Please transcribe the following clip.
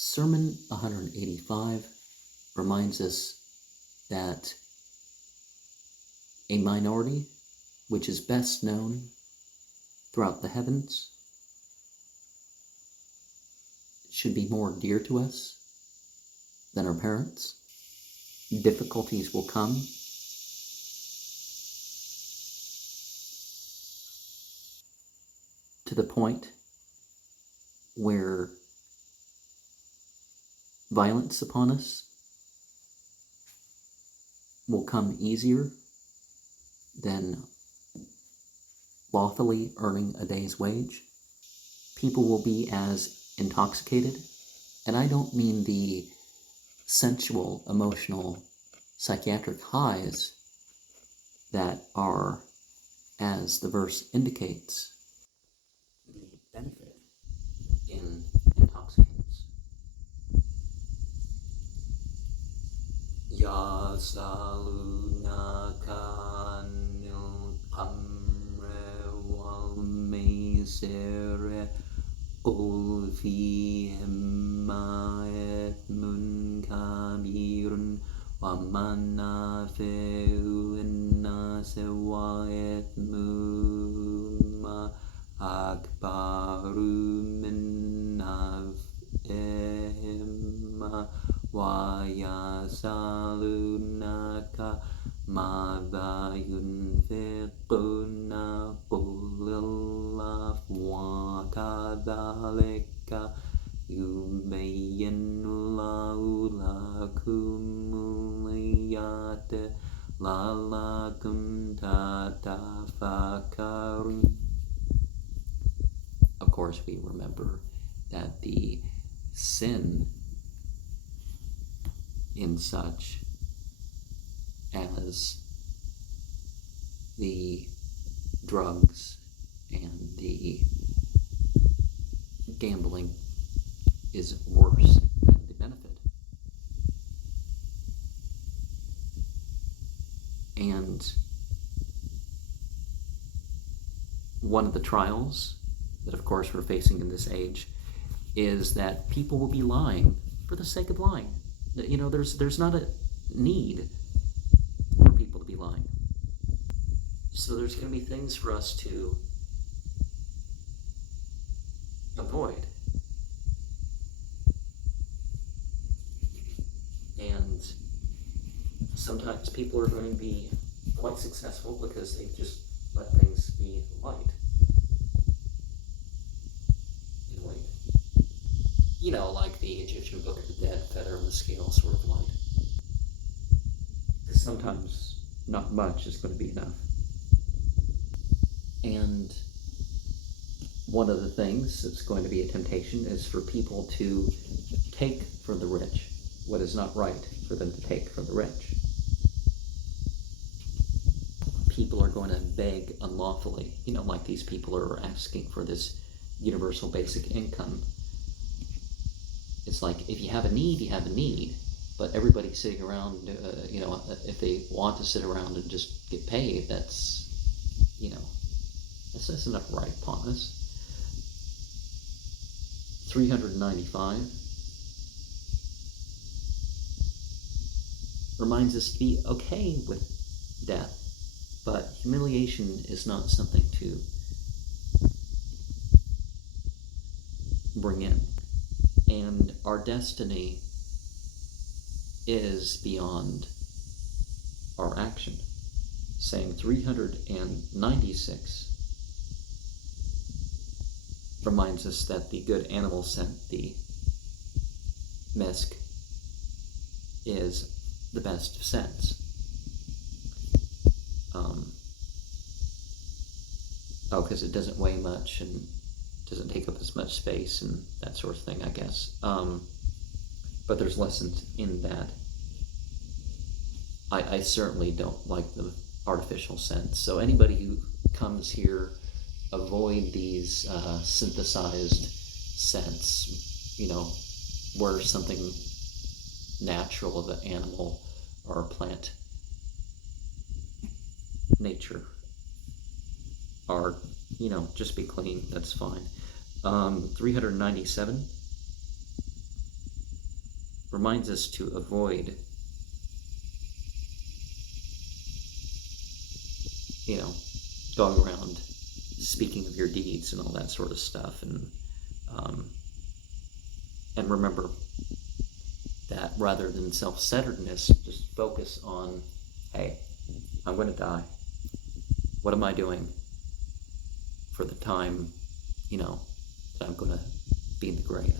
Sermon 185 reminds us that a minority which is best known throughout the heavens should be more dear to us than our parents. Difficulties will come. To the point where violence upon us will come easier than lawfully earning a day's wage. People will be as intoxicated, and I don't mean the sensual, emotional, psychiatric highs that are, as the verse indicates, the benefit in intoxicants. Ya salunaka kamre wal meisere qul fihima ithmun kabirun wa manafi'u linnasi wa ithmuhuma akbaru min naf'ihima wa yasalunaka madha yunfiquna qul illahu wa kadhalika yubayyinullahu lakum ayati la'allakum tatafakkarun. Of course, we remember that the sin in such as the drugs and the gambling is worse than the benefit. And one of the trials that, of course, we're facing in this age is that people will be lying for the sake of lying. You know, there's not a need for people to be lying. So there's going to be things for us to avoid. And sometimes people are going to be quite successful because they just let things be light. You know, like the Egyptian Book of the Dead, feather on the scale sort of light. Sometimes not much is going to be enough. And one of the things that's going to be a temptation is for people to take from the rich what is not right for them to take from the rich. People are going to beg unlawfully, you know, like these people are asking for this universal basic income. It's like, if you have a need, you have a need. But everybody sitting around, you know, if they want to sit around and just get paid, that's, you know, that's enough right upon us. 395 reminds us to be okay with death, but humiliation is not something to bring in. And our destiny is beyond our action. Saying 396 reminds us that the good animal scent, the misk, is the best of scents. Because it doesn't weigh much and doesn't take up as much space and that sort of thing, I guess. But there's lessons in that. I certainly don't like the artificial scents. So anybody who comes here, avoid these synthesized scents. You know, wear something natural of an animal or a plant. Nature. Or, you know, just be clean, that's fine. 397 reminds us to avoid, going around speaking of your deeds and all that sort of stuff, um, and remember that rather than self-centeredness, just focus on, hey, I'm going to die. What am I doing for the time, that I'm going to be in the grave?